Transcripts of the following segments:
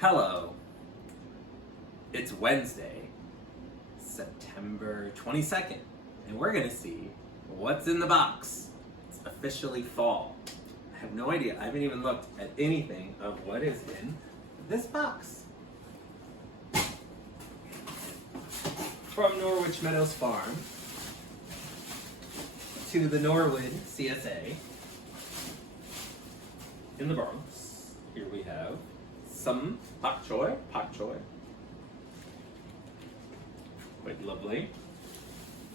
Hello. It's Wednesday, September 22nd, and we're gonna see what's in the box. It's officially fall. I have no idea. I haven't even looked at anything of what is in this box. From Norwich Meadows Farm to the Norwood CSA in the Bronx, here we have some pak choy. Quite lovely.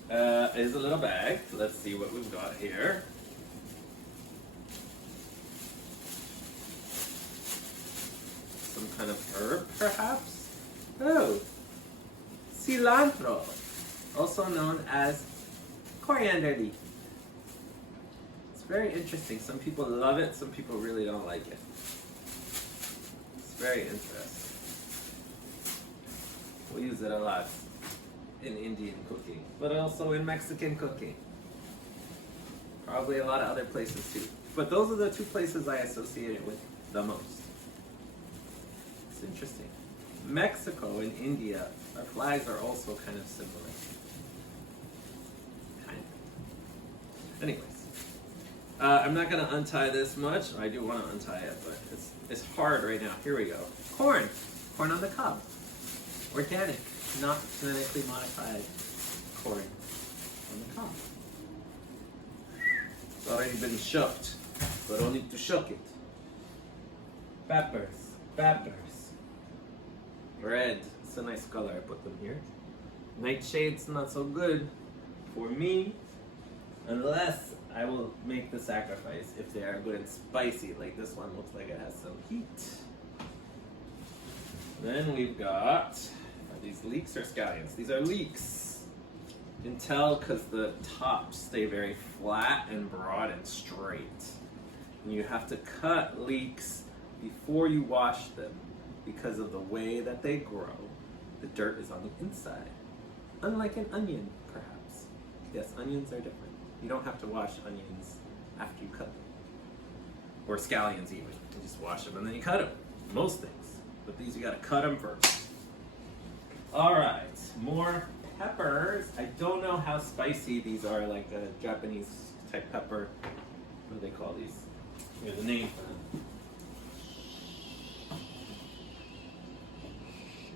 Is a little bag. Let's see what we've got here. Some kind of herb, perhaps? Oh, cilantro, also known as coriander leaf. It's very interesting. Some people love it, some people really don't like it. It's very interesting. We use it a lot in Indian cooking, but also in Mexican cooking. Probably a lot of other places too. But those are the two places I associate it with the most. It's interesting. Mexico and India, our flags are also kind of similar. Kind of. Anyways, I'm not gonna untie this much. I do want to untie it, but it's hard right now. Here we go. Corn on the cob. Organic, not genetically modified corn on the cob. It's already been shucked, but I don't need to shuck it. Peppers. Red, it's a nice color, I put them here. Nightshades, not so good for me, unless I will make the sacrifice if they are good and spicy, like this one looks like it has some heat. Then we've got, are these leeks or scallions? These are leeks. You can tell because the tops stay very flat and broad and straight. And you have to cut leeks before you wash them because of the way that they grow. The dirt is on the inside. Unlike an onion, perhaps. Yes, onions are different. You don't have to wash onions after you cut them. Or scallions even. You just wash them and then you cut them. Most things. But these you gotta cut them first. Alright, more peppers. I don't know how spicy these are, like a Japanese type pepper. What do they call these? Here's a name for them.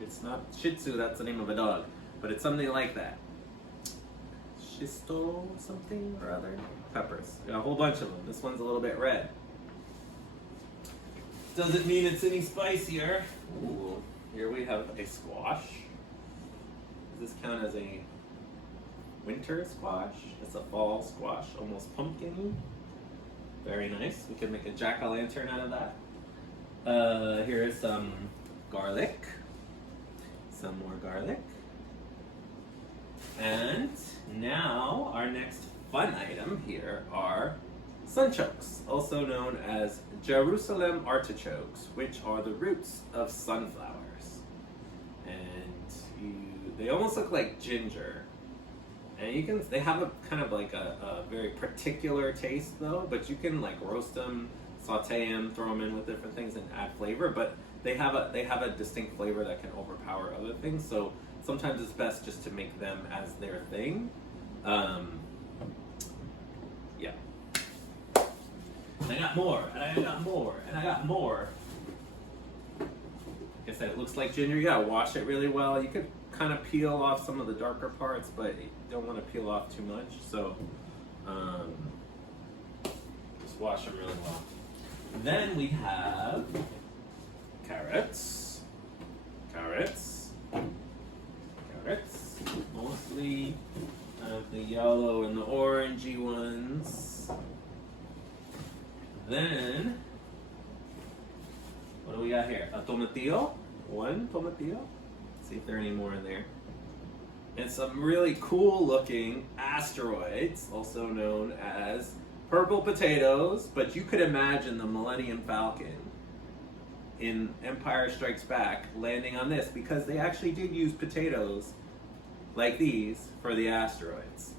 It's not Shih Tzu, that's the name of a dog, but it's something like that. Shisto something or other. Peppers. Got a whole bunch of them. This one's a little bit red. Doesn't mean it's any spicier. Ooh, here we have a squash. Does this count as a winter squash? It's a fall squash, almost pumpkin-y. Very nice. We can make a jack-o'-lantern out of that. Here is some garlic. Some more garlic. And now our next fun item here are sunchokes, also known as Jerusalem artichokes, which are the roots of sunflowers. And they almost look like ginger. And they have a kind of like a very particular taste though, but you can like roast them, saute them, throw them in with different things and add flavor, but they have a distinct flavor that can overpower other things, so sometimes it's best just to make them as their thing. Yeah. And I got more, and I got more, and I got more. Like I said, it looks like ginger. You gotta wash it really well. You could kind of peel off some of the darker parts, but you don't want to peel off too much, so just wash them really well. Then we have carrots, mostly the yellow and the orangey ones. Then, what do we got here? A tomatillo, one tomatillo. Let's see if there are any more in there. And some really cool looking asteroids, also known as purple potatoes, but you could imagine the Millennium Falcon in Empire Strikes Back landing on this because they actually did use potatoes like these for the asteroids.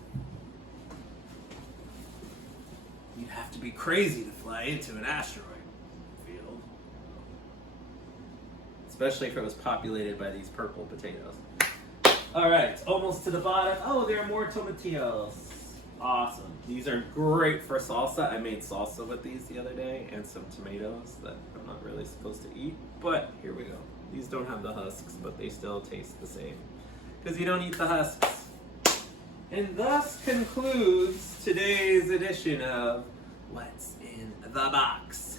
You'd have to be crazy to fly into an asteroid field. especially if it was populated by these purple potatoes. All right, almost to the bottom. Oh, there are more tomatillos. Awesome. These are great for salsa. I made salsa with these the other day and some tomatoes that I'm not really supposed to eat, but here we go. These don't have the husks, but they still taste the same because you don't eat the husks. And thus concludes today's edition of What's in the Box.